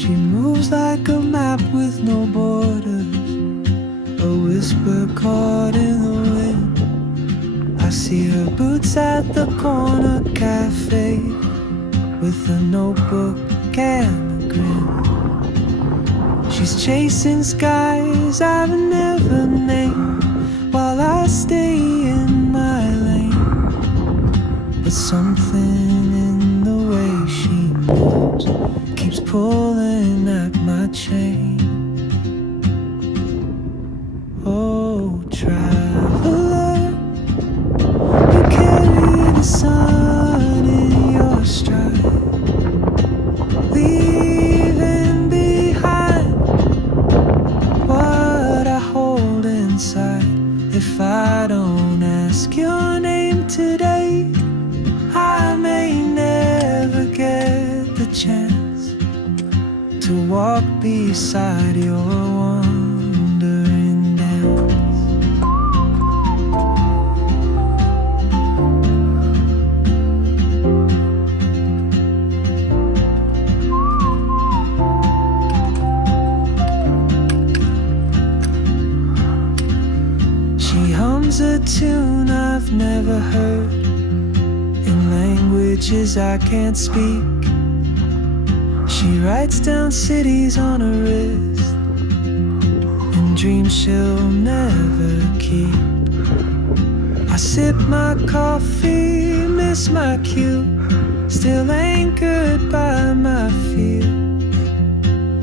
She moves like a map with no borders, a whisper caught in the wind. I see her boots at the corner cafe, with a notebook and a grin. She's chasing skies I've never named, while I stay in my lane. But something in the way she moves keeps pulling at my chain. Oh, traveler, you carry the sun in your stride, leaving behind what I hold inside. If I don't ask your name today, I may never get the chance to walk beside your wandering dance. She hums a tune I've never heard, in languages I can't speak. She writes down cities on her wrist, and dreams she'll never keep. I sip my coffee, miss my cue, still anchored by my fear.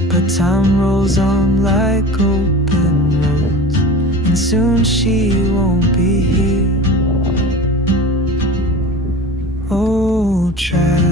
But time rolls on like open roads, and soon she won't be here. Oh, try